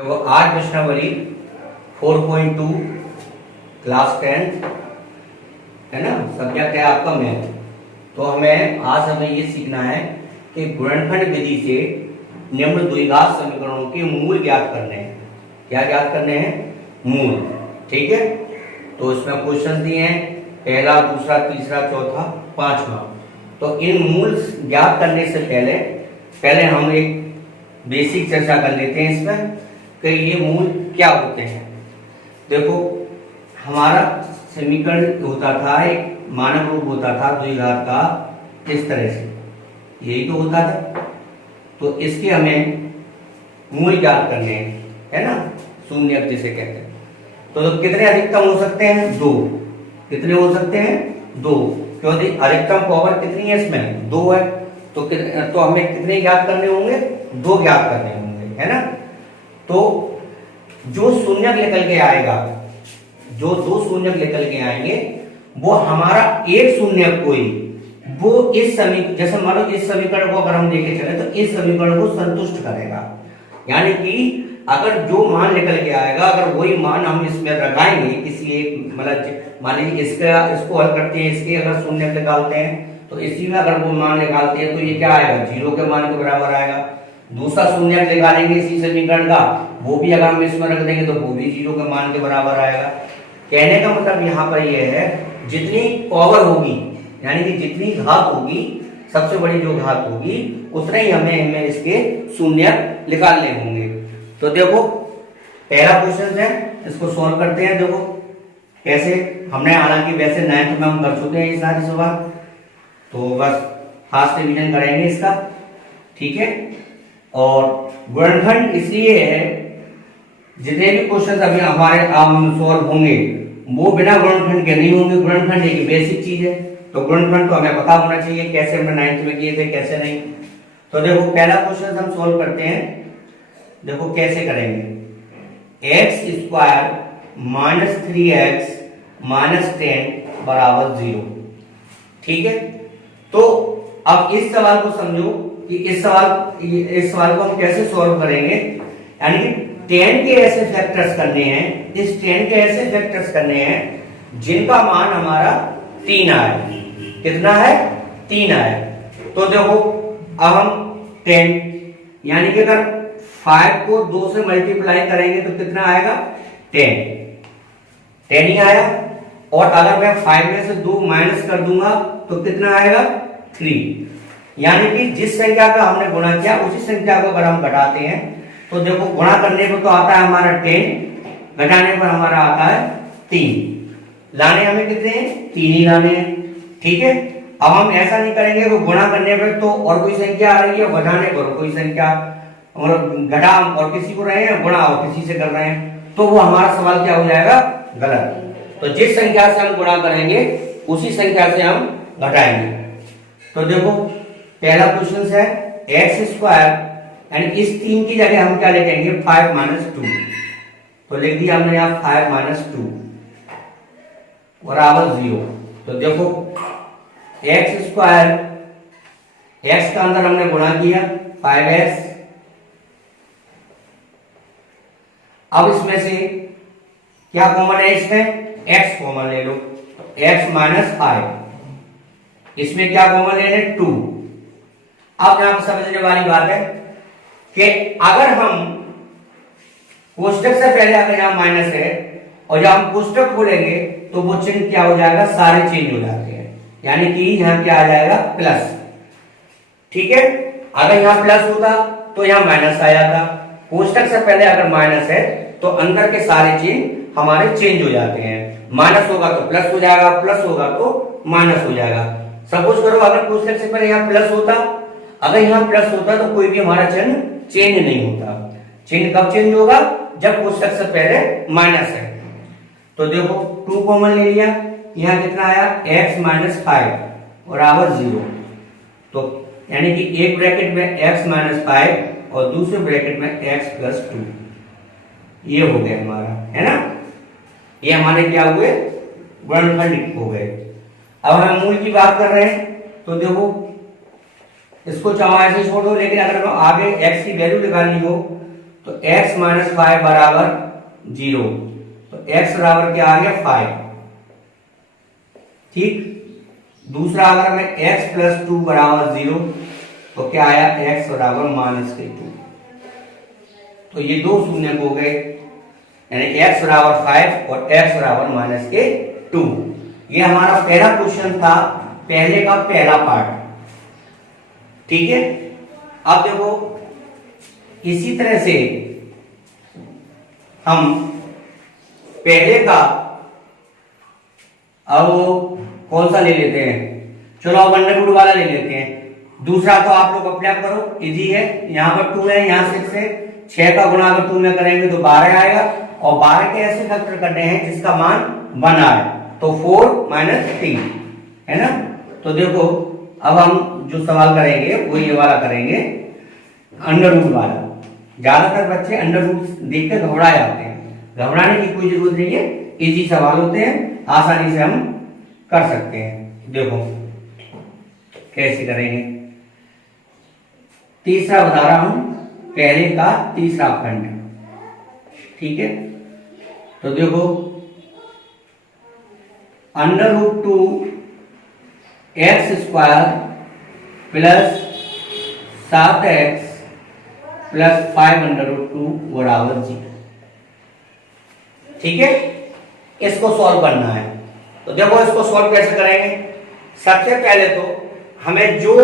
वो आज प्रश्नावली 4.2 क्लास 10 है ना, सब्जेक्ट है आपका मैथ। तो हमें ये सीखना है कि गुणनखंड विधि से निम्न द्विघात समीकरणों के मूल ज्ञात करने हैं। क्या ज्ञात करने हैं? मूल। ठीक है, तो इसमें क्वेश्चन दिए हैं, पहला, दूसरा, तीसरा, चौथा, पांचवा। तो इन मूल ज्ञात करने से पहले हम एक बेसिक चर्चा कर लेते हैं इसमें कि ये मूल क्या होते हैं। देखो, हमारा समीकरण होता था, एक मानक रूप होता था द्विघात का, इस तरह से, यही तो होता था। तो इसके हमें मूल ज्ञात करने हैं, है ना, शून्य जिसे कहते हैं। तो कितने अधिकतम हो सकते हैं? 2। कितने हो सकते हैं? 2, क्योंकि अधिकतम पावर कितनी है इसमें? 2 है। तो हमें कितने ज्ञात करने होंगे? 2 ज्ञात करने होंगे, है ना। तो जो शून्य निकल के आएगा, जो 2 शून्य निकल के आएंगे, वो हमारा एक शून्य कोई, वो इस समीकरण, जैसे मानो इस समीकरण को अगर हम लेके चले तो इस समीकरण को संतुष्ट करेगा। यानी कि अगर जो मान निकल के आएगा, अगर वही मान हम इसमें लगाएंगे किसी एक, मतलब मान लीजिए इसको हल करते हैं, इसके अगर शून्य निकालते हैं तो इसी में अगर वो मान निकालते हैं तो ये क्या आएगा? 0 के मान के बराबर आएगा। दूसरा शून्य निकालेंगे इसी समीकरण का, वो भी अगर हम इसमें रख देंगे तो वो भी 0 के मान के बराबर आएगा। कहने का मतलब यहाँ पर यह है, जितनी पावर होगी, यानी कि जितनी घात होगी, सबसे बड़ी जो घात होगी, उतने ही हमें इसके शून्य निकालने होंगे। तो देखो, पहला क्वेश्चन है, इसको सॉल्व करते हैं। देखो कैसे, हमने हालांकि वैसे 9th में हम कर चुके हैं ये सारे सवाल, तो बस फास्ट रिवीजन करेंगे इसका। ठीक है, और गुणनखंड इसलिए है, जितने भी क्वेश्चन अभी हमारे सॉल्व होंगे वो बिना गुणनखंड के नहीं होंगे। गुणनखंड एक बेसिक चीज है, तो गुणनखंड तो हमें पता होना चाहिए, कैसे हमने 9th में किए थे, कैसे नहीं। तो देखो, पहला क्वेश्चन हम सॉल्व करते हैं। देखो कैसे करेंगे। x² - 3x - 10 बराबर 0। ठीक है, तो अब इस सवाल को समझो कि इस सवाल को हम कैसे सॉल्व करेंगे। यानी कि 10 के ऐसे फैक्टर्स करने हैं, इस 10 के ऐसे फैक्टर्स करने हैं जिनका मान हमारा 3 आए। कितना है? 3 आए। तो देखो, अब हम 10, यानी कि अगर 5 को 2 से मल्टीप्लाई करेंगे तो कितना आएगा? 10 ही आया। और अगर मैं 5 में से 2 माइनस कर दूंगा तो कितना आएगा? 3। यानी कि जिस संख्या का हमने गुणा किया उसी संख्या को अगर हम घटाते हैं तो देखो, गुणा करने पर तो आता है हमारा 10, घटाने पर हमारा आता है 3। लाने हमें कितने हैं? 3 ही लाने हैं। ठीक है, अब हम ऐसा नहीं करेंगे कि गुणा करने पर तो और कोई संख्या आ रही है, घटाने पर कोई संख्या, और घटा और किसी को रहे हैं, गुणा और किसी से कर रहे हैं, तो वो हमारा सवाल क्या हो जाएगा? गलत। तो जिस संख्या से हम गुणा करेंगे उसी संख्या से हम घटाएंगे। तो देखो, पहला क्वेश्चन है x², एंड इस 3 की जगह हम क्या लिखेंगे? 5 - 2। तो लिख दिया हमने यहाँ 5 - 2 बराबर 0। तो देखो, x², x का अंदर हमने गुणा किया 5x। अब इसमें से क्या कॉमन है? इसमें x कॉमन ले लो, x - 5। इसमें क्या कॉमन ले लें? 2। अब यहां समझने वाली बात है कि अगर हम कोष्टक से पहले अगर यहां माइनस है और जब हम कोष्टक खोलेंगे तो वो चिन्ह क्या हो जाएगा? सारे चेंज हो जाते हैं। यानी कि यहां क्या आ जाएगा? प्लस। ठीक है, अगर यहां प्लस होता तो यहां माइनस आ जाता। कोष्टक से पहले अगर माइनस है तो अंदर के सारे चिन्ह हमारे चेंज हो जाते हैं। माइनस होगा तो प्लस हो जाएगा, प्लस होगा तो माइनस हो जाएगा। सपोज करो, अगर कोष्टक से पहले यहां प्लस होता, अगर यहां प्लस होता तो कोई भी हमारा चिन्ह चेंज नहीं होता। चिन्ह कब चेंज होगा? जब कोष्टक से पहले माइनस है। तो देखो, 2 कॉमन ले लिया, यहां कितना आया? x - 5 बराबर 0। तो यानी कि एक ब्रैकेट में x - 5 और दूसरे ब्रैकेट में x + 2। ये हो गया हमारा, है ना। ये हमारे क्या हुए? गुणनखंड हो गए। अब हम मूल की बात कर रहे हैं, तो देखो, इसको चाहो ऐसे छोड़ दो, लेकिन अगर आगे x की वैल्यू निकालनी हो तो x माइनस 5 बराबर 0, तो x बराबर क्या आ गया 5। ठीक, दूसरा अगर मैं x प्लस 2 बराबर 0, तो क्या आया x बराबर माइनस के 2। तो ये दो शून्य हो गए, यानी x बराबर 5 और x बराबर माइनस के 2। ये हमारा पहला क्वेश्चन था, पहले का पहला पार्ट। ठीक है, अब देखो इसी तरह से हम पहले का अब कौन सा ले लेते हैं, चलो अब अंडर रूट वाला ले लेते हैं। दूसरा तो आप लोग अपने आप करो, इजी है। यहाँ पर 2 है, यहाँ 6 है, 6 का गुणा अगर 2 में करेंगे तो 12 आएगा, और 12 के ऐसे फैक्टर करने हैं जिसका मान 1 आए, तो 4 माइनस 3 है ना। तो देखो अब हम जो सवाल करेंगे वो ये वाला करेंगे, अंडर रूट वाला। ज्यादातर बच्चे अंडर रूट देख कर घबरा जाते हैं, घबराने की कोई जरूरत नहीं है, इजी सवाल होते हैं, आसानी से हम कर सकते हैं। देखो कैसे करेंगे, तीसरा बता रहा हूं, पहले का तीसरा खंड। ठीक है, तो देखो under root 2 x square plus 7x plus 5 under root 2 बराबर 0। ठीक है, इसको सॉल्व करना है। तो देखो इसको सॉल्व कैसे करेंगे, सबसे पहले तो हमें जो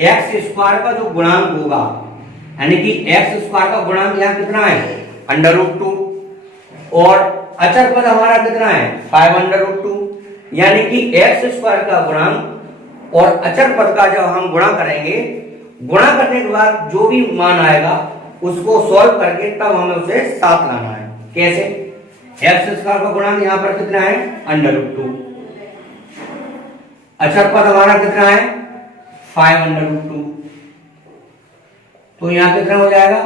एक्स स्क्वायर का जो गुणांक होगा, यानी कि एक्स स्क्वायर का गुणांक यहाँ कितना है अंडर रूट 2, और अचर पद हमारा कितना है 5 अंडर रूट 2, यानी कि एक्स स्क्वायर का गुणांक और अचर पद का जब हम गुणा करेंगे, गुणा करने के बाद जो भी मान आएगा उसको सॉल्व करके तब हमें उसे साथ लाना है। कैसे, एक्स स्क्वायर का गुणांक यहाँ पर कितना है अंडर रूट 2, अचर पद हमारा कितना है 5 अंडर रूट 2, तो यहाँ कितना हो जाएगा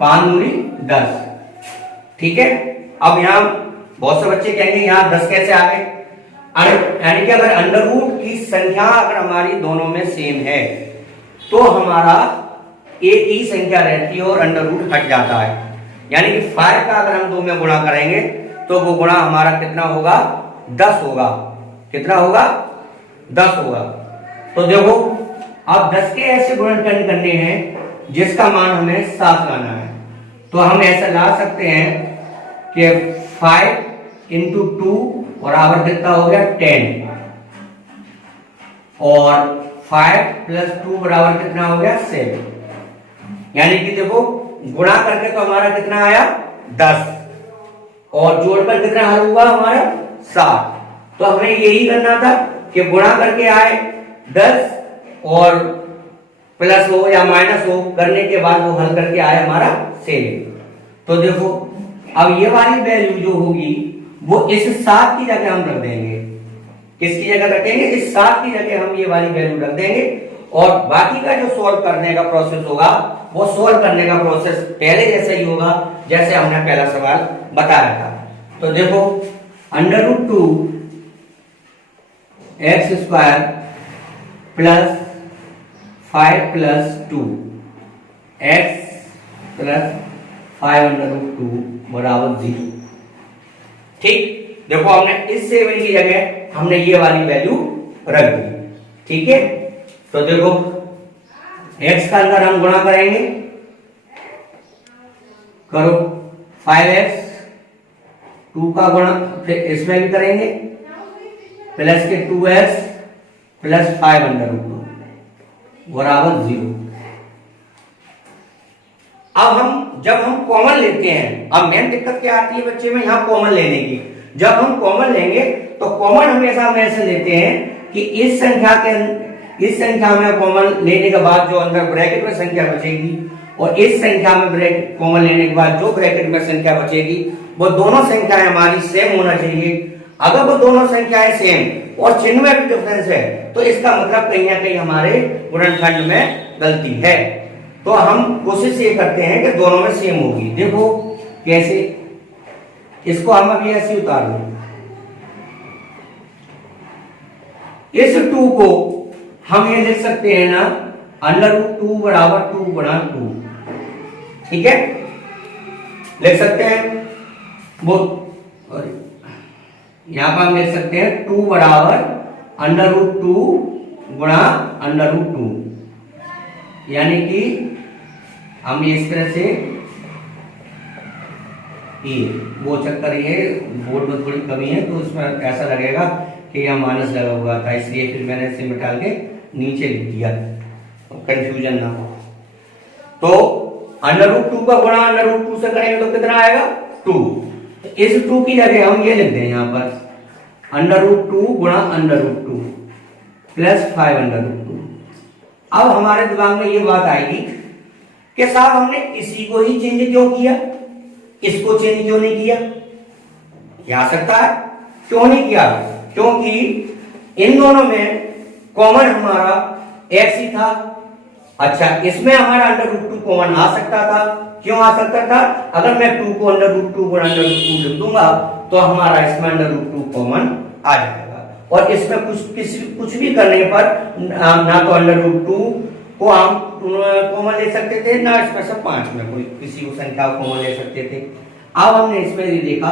5 दूनी 10। ठीक है, अब यहाँ बहुत से बच्चे कहेंगे यहाँ 10 कैसे आ गए, यानी कि अगर अंडर रूट की संख्या अगर हमारी दोनों में सेम है तो हमारा एक ही संख्या रहती है और अंडर रूट हट जाता है। यानी कि 5 का अगर हम 2 में गुणा करेंगे तो वो गुणा हमारा कितना होगा 10 होगा, कितना होगा 10 होगा। तो देखो अब 10 के ऐसे गुणनखंड करने हैं जिसका मान हमें 7 लाना है, तो हम ऐसा ला सकते हैं कि 5 इंटू 2 बराबर कितना हो गया 10, और 5 प्लस 2 बराबर कितना हो गया 7। यानी कि देखो गुणा करके तो हमारा कितना आया 10, और जोड़कर कितना हल हुआ हमारा 7। तो हमें यही करना था कि गुणा करके आए 10 और प्लस हो या माइनस हो, करने के बाद वो हल करके आए हमारा 7। तो देखो अब ये वाली वैल्यू जो होगी वो इस 7 की जगह हम रख देंगे, किसकी जगह रखेंगे, इस 7 की जगह हम ये वाली वैल्यू रख देंगे, और बाकी का जो सॉल्व करने का प्रोसेस होगा वो सॉल्व करने का प्रोसेस पहले जैसा ही होगा जैसे हमने पहला सवाल बताया था। तो देखो under root 2 x square plus 5 plus 2 x plus 5 under root 2 बराबर 0। ठीक, देखो हमने इस 7 की जगह हमने ये वाली वैल्यू रख दी। ठीक है, तो देखो x का अंदर हम गुणा करेंगे, करो 5x, 2 का गुणा फिर इसमें भी करेंगे, प्लस के 2x प्लस 5 अंडर रूट 2 बराबर 0। अब जब हम कॉमन लेते हैं, अब मेन दिक्कत क्या आती है बच्चे में यहाँ कॉमन लेने की। जब हम कॉमन लेंगे तो कॉमन हमेशा हम ऐसे लेते हैं कि इस संख्या में कॉमन लेने के बाद जो अंदर ब्रैकेट में संख्या बचेगी और इस संख्या में ब्रैकेट कॉमन लेने के बाद जो ब्रैकेट में संख्या बचेगी वो दोनों संख्याएं हमारी सेम होना चाहिए। अगर वो दोनों संख्याएं सेम और चिन्ह में भी डिफरेंस है तो इसका मतलब कहीं ना कहीं हमारे गुणनखंड में गलती है। तो हम कोशिश ये करते हैं कि दोनों में सेम होगी। देखो कैसे, इसको हम अभी ऐसे उतार लें, इस 2 को हम ये लिख सकते हैं ना अंडर रूट 2 बराबर 2 गुणा 2। ठीक है, लिख सकते हैं वो, और यहाँ पर हम लिख सकते हैं 2 बराबर √2 गुणा √2, यानी कि हम इस तरह से ये वो चक्कर, ये बोर्ड में थोड़ी कमी है तो उसमें ऐसा लगेगा कि यह माइनस लगा हुआ था, इसलिए फिर मैंने इसे मिटा के नीचे लिख दिया, कंफ्यूजन ना हो। तो √2 का गुणा √2 से करेंगे तो कितना आएगा 2। इस 2 की जगह हम ये लिख दें यहाँ पर √2 गुणा √2 प्लस 5√2। अब हमारे दिमाग में ये बात आएगी कि साहब हमने इसी को ही चेंज क्यों किया, इसको चेंज क्यों नहीं किया? क्या आ सकता है क्यों नहीं किया? क्योंकि इन दोनों में कॉमन हमारा x ही था। अच्छा, इसमें हमारा √2 कॉमन आ सकता था। क्यों आ सकता था? अगर मैं 2 को √2 गुणा √2 लिख दूंगा तो हमारा इसमें √2 कॉमन आ जाएगा, और इसमें कुछ भी करने पर ना तो √2 को हम कॉमन ले सकते थे, ना इसमें से 5 में कोई किसी को संख्या को कॉमन ले सकते थे। अब हमने इसमें ये देखा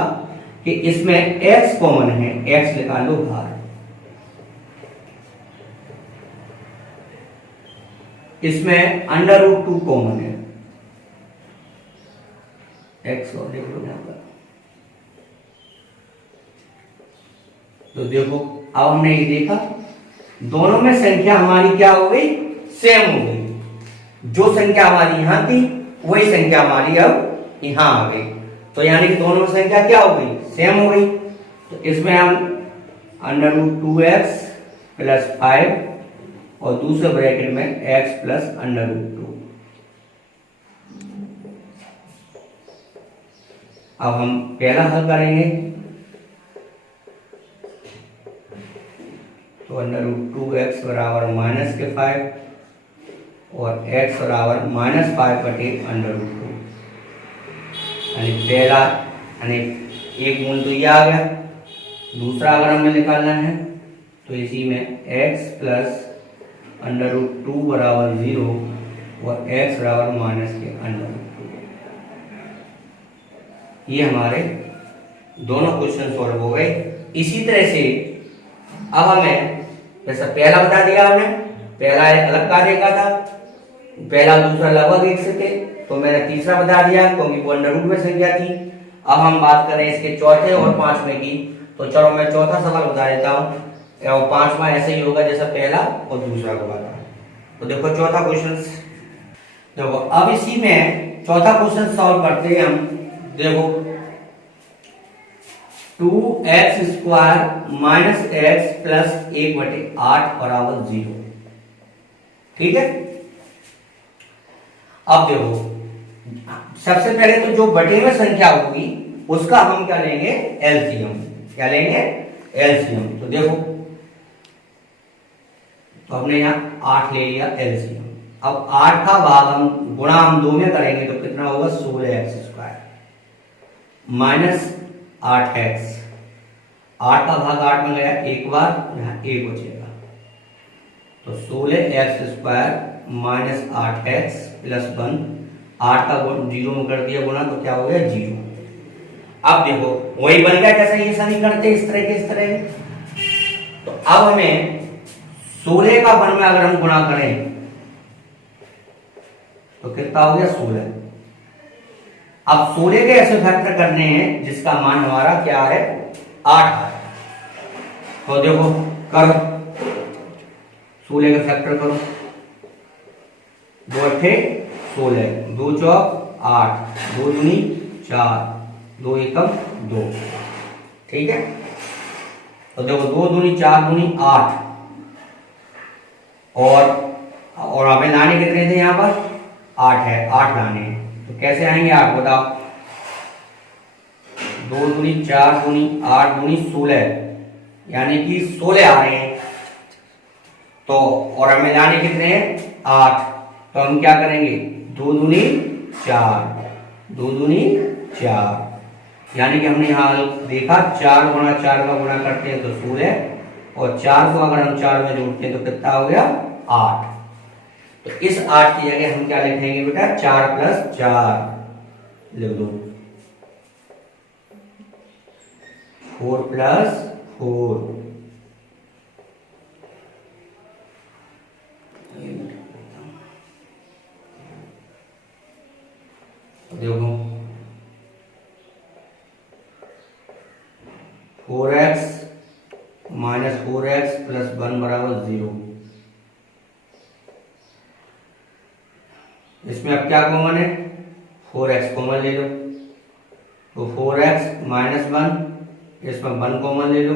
कि इसमें x कॉमन है, x निकाल लो बाहर, इसमें √2 कॉमन है, x और देख लो यहाँ पर। तो देखो अब हमने ये देखा दोनों में संख्या हमारी क्या हो गई, सेम हो गई। जो संख्या हमारी यहां थी वही संख्या हमारी अब यहां आ गई, तो यानी कि दोनों में संख्या क्या हो गई, सेम हो गई। तो इसमें हम √2x प्लस 5 और दूसरे ब्रैकेट में x प्लस √2। अब हम पहला हल करेंगे तो √2x बराबर -5 और x बराबर -5 बटे √2, यानी पहला यानी एक मूल तो ये आ गया। दूसरा अगर हमें निकालना है तो इसी में x प्लस √2 बराबर 0 और x बराबर -√2। ये हमारे दोनों क्वेश्चन सॉल्व हो गए। इसी तरह से अब हमें जैसा पहला बता दिया हमने, पहला अलग कार्य का था, पहला दूसरा लगभग एक से थे, तो मैंने तीसरा बता दिया क्योंकि वो √2 में संख्या थी। अब हम बात करें इसके चौथे और पांचवें की, तो चलो मैं चौथा सवाल बता देता हूँ और पांचवा ऐसे ही होगा जैसा पहला और दूसरा को बता। तो देखो चौथा क्वेश्चन, देखो अब इसी में चौथा क्वेश्चन सॉल्व करते हैं हम। देखो 2x square minus x plus 1/8 बराबर 0, ठीक है। अब देखो सबसे पहले तो जो बटे में संख्या होगी उसका हम क्या लेंगे, एलसीएम। क्या लेंगे, एलसीएम। तो देखो तो हमने यहाँ 8 ले लिया एलसीएम। अब 8 का भाग हम गुणा हम 2 में करेंगे तो कितना होगा, 16x स्क्वायर माइनस 8x। 8 का भाग 8 में गया एक बार, यहाँ 1 बचेगा, तो 16x square minus 8x plus 1। 8 का 0 में कर दिया गुणा तो क्या हो गया, 0। अब देखो वही बन गया, कैसे ये समीकरण थे इस तरह के, इस तरह। तो अब हमें 16 का 1 में अगर हम गुणा करें तो कितना हो गया, 16। अब 16 के ऐसे फैक्टर करने हैं जिसका मान हमारा क्या है, 8 है। तो देखो करो 16 का फैक्टर करो, 2 8 16, 2 चौक 8, 2 दूनी 4, 2 एकम 2, ठीक है। तो देखो 2 दूनी 4 दूनी 8, और हमें लाने कितने थे यहाँ पर, 8 है, 8 लाने हैं। तो कैसे आएंगे आप बताओ, 2 दूनी 4 दूनी 8 दूनी 16, यानी कि 16 आ रहे हैं। तो और हमें लाने कितने हैं, 8। तो हम क्या करेंगे, 2 दूनी 4, 2 दूनी 4, यानी कि हमने यहाँ देखा 4 गुणा 4 का गुणा करते हैं तो 16, और 4 को अगर हम 4 में जोड़ते हैं तो कितना हो गया, 8। तो इस 8 की जगह हम क्या लिखेंगे बेटा, 4 + 4 लिख दो, 4 प्लस 4। देखो 4x माइनस 4x प्लस 1 बराबर 0। इसमें अब क्या कॉमन है? 4x कॉमन ले लो, तो 4x माइनस 1, इसमें 1 कॉमन ले लो।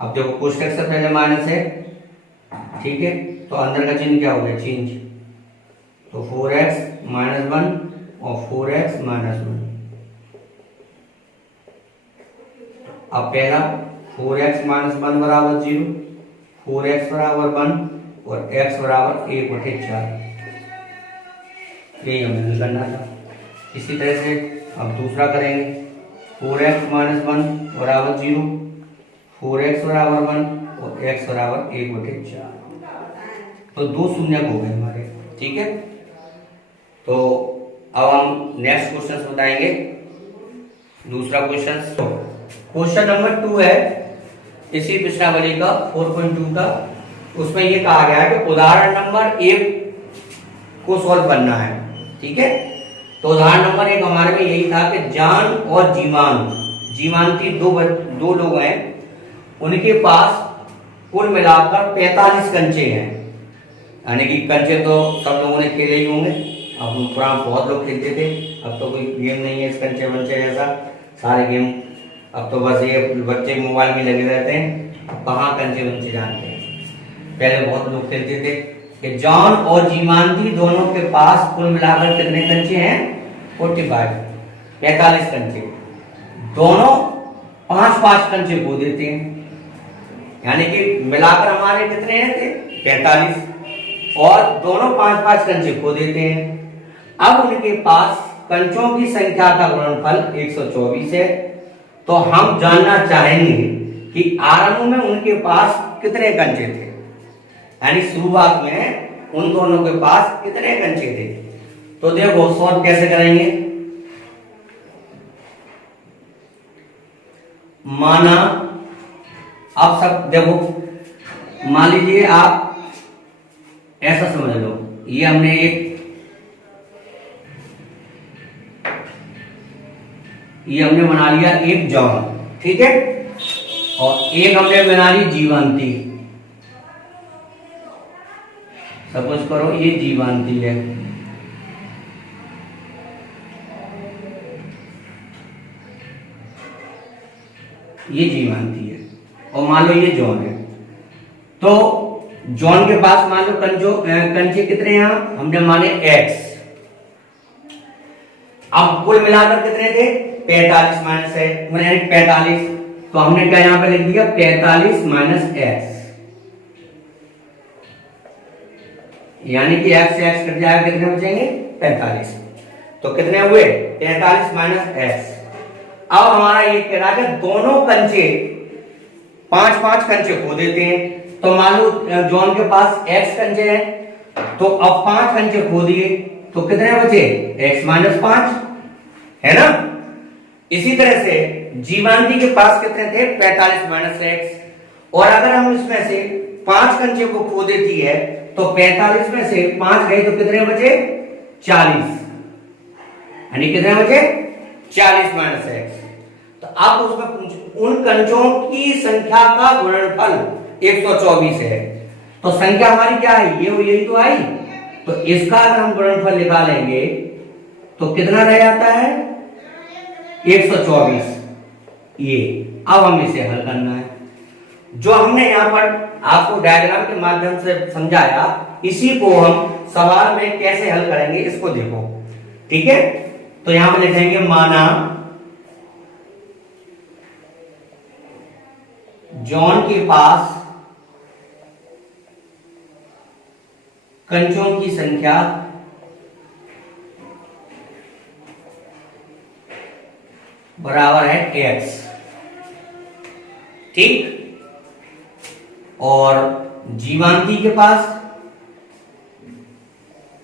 अब देखो कोष्टक से पहले माइनस है, ठीक है, तो अंदर का चिन्ह क्या हो गया? चेंज। तो 4x माइनस 1 और 4x माइनस 1। अब पहला 4x माइनस 1 बराबर 0, 4x बराबर 1 और x बराबर 1/4। यही हमें हल करना था। इसी तरह से अब दूसरा करेंगे, 4x माइनस 1 बराबर 0, 4x बराबर 1 और x बराबर 1/4। तो 2 शून्य हो गए हमारे, ठीक है। तो अब हम नेक्स्ट क्वेश्चन बताएंगे। दूसरा क्वेश्चन, क्वेश्चन नंबर 2 है इसी प्रश्नावली का 4.2 का। उसमें ये कहा गया है कि उदाहरण नंबर 1 को सॉल्व करना है, ठीक है। तो उदाहरण नंबर 1 हमारे में यही था कि जान और जीवांती दो लोग हैं, उनके पास कुल मिलाकर 45 कंचे हैं। यानी कि कंचे तो सब लोगों ने खेले ही होंगे, अब पुराना बहुत लोग खेलते थे, अब तो कोई गेम नहीं है इस कंचे वंचे जैसा, सारे गेम अब तो बस ये बच्चे मोबाइल में लगे रहते हैं, कहाँ कंचे वंचे जानते हैं। पहले बहुत लोग खेलते थे कि जॉन और जीवांती दोनों के पास कुल मिलाकर कितने कंचे हैं? 45 कंचे। दोनों 5-5 कंचे खो देते हैं, यानी कि मिलाकर हमारे कितने हैं थे? 45, और दोनों 5-5 कंचे खो देते हैं। अब उनके पास कंचों की संख्या का गुणनफल 124 है। तो हम जानना चाहेंगे कि आरंभ में उनके पास कितने कंचे थे, यानी शुरुआत में उन दोनों के पास कितने कंचे थे। तो देखो सॉल्व कैसे करेंगे। माना, आप सब देखो, मान लीजिए आप ऐसा समझ लो, ये हमने बना लिया एक जॉन, ठीक है, और एक हमने बना ली जीवांती। सपोज करो ये जीवांती है, ये जीवांती है, और मान लो ये जॉन है। तो जॉन के पास मान लो कंचे कितने हैं? हमने माने x। अब कुल मिलाकर कितने थे? 45 माइनस है 45, तो हमने क्या यहां पे लिख दिया? 45 माइनस x, यानी कि x से x कट जाएगा, कितने बचेंगे? 45। तो कितने हुए? 45 माइनस x। अब हमारा ये कह रहा है कि दोनों कंचे 5-5 कंचे खो देते हैं। तो मान लो जॉन के पास x कंचे हैं, तो अब 5 कंचे खो दिए, तो कितने बचे? x माइनस 5, है ना। इसी तरह से जीवांती के पास कितने थे? 45 माइनस x। और अगर हम इसमें से 5 कंचे को खो देती है, तो 45 में से 5 गए तो कितने बचे? 40, यानी कितने बचे? 40 माइनस x। तो अब उसमें उन कंचों की संख्या का गुणनफल 124 है। तो संख्या हमारी क्या है? ये यही तो आई। तो इसका अगर हम गुणनफल निकालेंगे तो कितना रह जाता है? 124। ये अब हम इसे हल करना है। जो हमने यहां पर आपको डायग्राम के माध्यम से समझाया, इसी को हम सवाल में कैसे हल करेंगे इसको देखो, ठीक है। तो यहां पर लिखेंगे, माना जॉन के पास कंचों की संख्या बराबर है x, ठीक। और जीवांती के पास,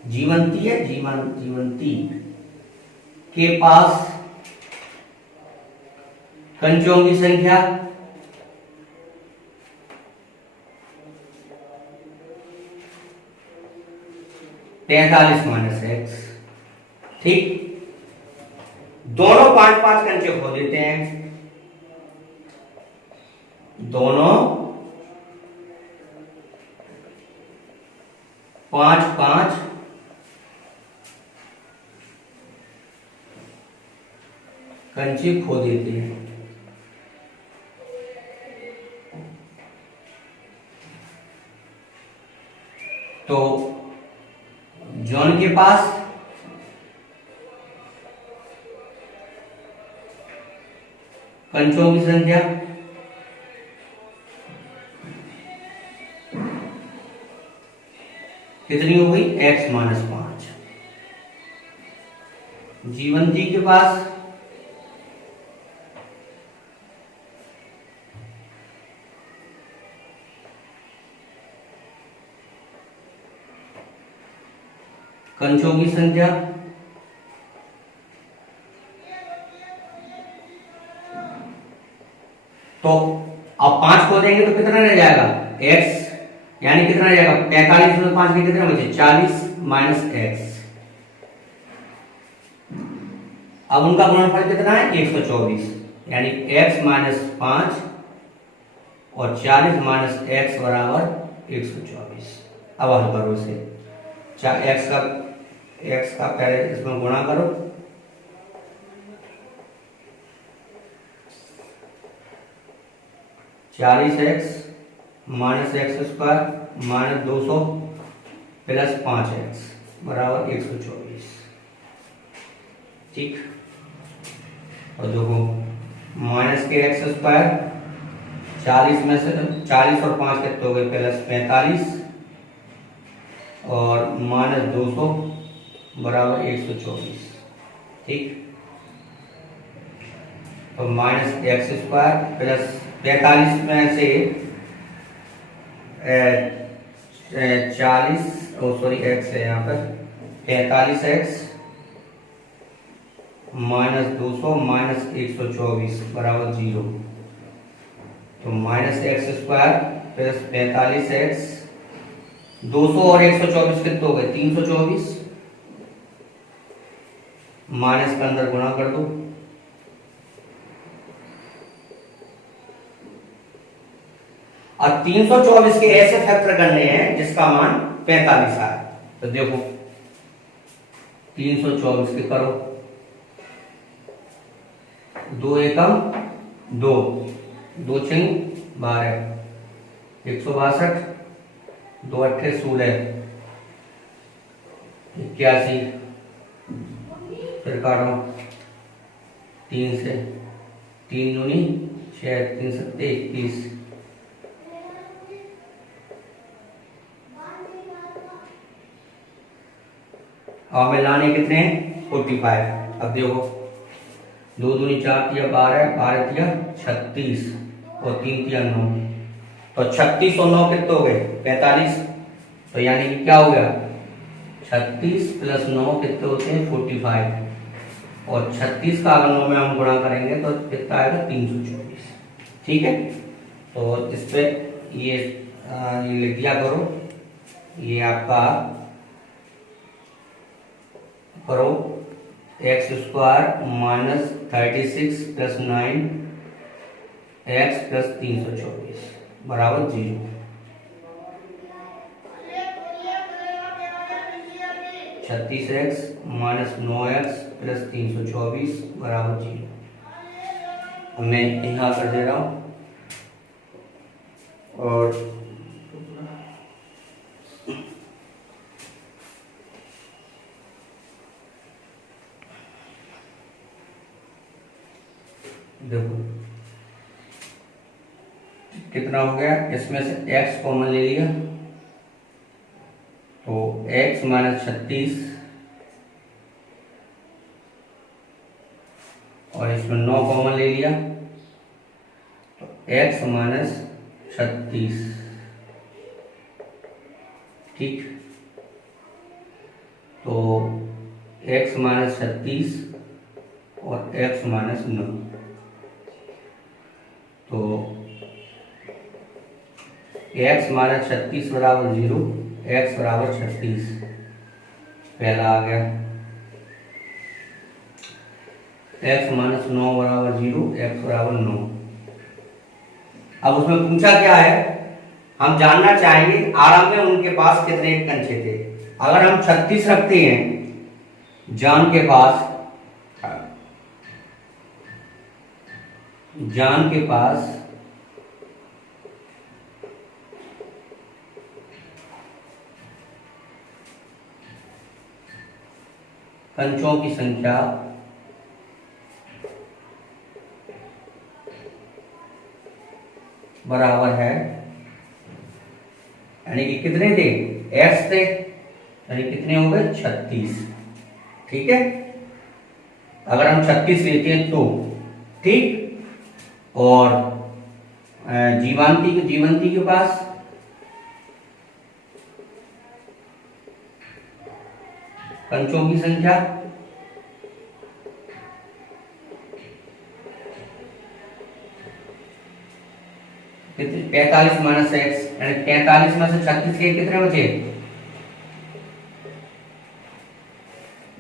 जीवंती के पास कंचों की संख्या, तैतालीस माइनस एक्स। ठीक, दोनों 5-5 कंचे खो देते हैं, दोनों 5-5 कंचे खो देते हैं। तो जॉन के पास कंचों की संख्या कितनी हो गई, x माइनस 5। जीवंती के पास कंचों की संख्या तो अब 5 को देंगे तो कितना रह जाएगा, x, यानी कितना रह जाएगा 45 में 5 के कितने बचे, 40 माइनस x। अब उनका गुणनफल कितना है, 124, यानी x माइनस 5 और 40 माइनस x बराबर 124। अब हल करो इसे, x का पहले इसमें गुणा करो, चालीस x minus x square minus 200 plus 5x बराबर 124। ठीक, और देखो माइनस के एक्स स्क्वायर, 40 में से 40 और 5 कितने हो गए, प्लस 45 और माइनस 200 बराबर 124। ठीक, तो माइनस एक्स स्क्वायर प्लस 45 में से 40, सॉरी एक्स है यहाँ पर, 45x माइनस 200 माइनस 124 बराबर 0। तो minus x square plus 45x, 200 और 124 कितने हो गए, 324, माइनस के अंदर गुणा कर दो, और 324 के ऐसे फैक्टर करने हैं जिसका मान 45 आए। तो देखो 324 के करो, 2 एकम 2, 2 छिंग 12, 162, 2 अट्ठे 16, 81, फिर काटो 3 से, 3 दूनी 6, 3 सत्ते 21, और में लाने कितने, 45। अब देखो 2 दूनी 4 तिया 12, 12 तिया 36 और 3 तिया 9, तो 36 और 9 कितने हो गए, 45। तो यानी कि क्या हो गया, 36 प्लस 9 कितने होते हैं, 45, और 36 का अगर 9 में हम गुणा करेंगे तो कितना आएगा, 324। ठीक है, तो इस पे ये लिख दिया करो, ये आपका करो x square minus 36 plus 9 x plus 324 बराबर 0। छत्तीस एक्स माइनस 9x प्लस 324 बराबर 0। मैं यहाँ कर दे रहा हूँ, और देखो कितना हो गया, इसमें से x कॉमन ले लिया, तो x माइनस 36 और इसमें 9 कॉमन ले लिया, तो x माइनस 36। ठीक, तो x माइनस 36 और x माइनस 9, तो x माइनस 36 बराबर 0, x बराबर 36 पहला आ गया। x माइनस 9 बराबर 0, x बराबर 9। अब उसमें पूछा क्या है, हम जानना चाहेंगे आरंभ में उनके पास कितने कंचे थे। अगर हम 36 रखते हैं जान के पास कंचों की संख्या बराबर है, यानी कि कितने थे, x थे, यानी कितने हो गए 36। ठीक है, अगर हम 36 लेते हैं तो ठीक। और जीवंती के पास कंचों की संख्या कितनी, 45 माइनस एक्स, यानी 45 में से 36 के कितने बचे,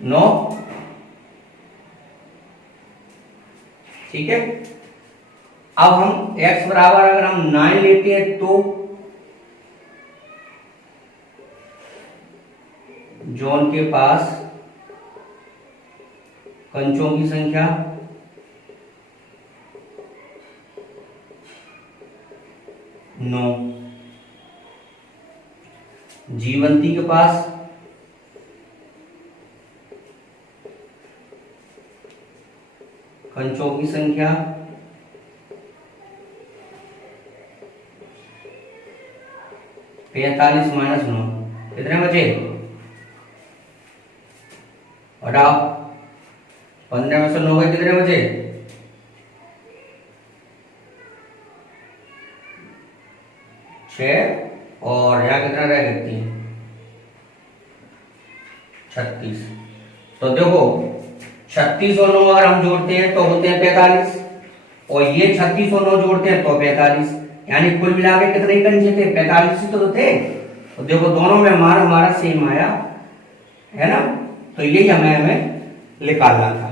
9। ठीक है, अब हम x बराबर अगर हम 9 लेते हैं तो जॉन के पास कंचों की संख्या 9, जीवंती के पास कंचों की संख्या 45 माइनस 9 कितने बचे, हटाओ, 15 में से 9 के कितने बचे, 6, और यहाँ कितना रह गए 3, 36। तो देखो 36 और 9 अगर हम जोड़ते हैं तो होते हैं 45, और ये 36 और 9 जोड़ते हैं तो 45, यानी कुल मिला के कितने कंचे थे, 45 ही तो थे। तो देखो दोनों में हमारा सेम आया है ना, तो यही हमें निकालना था।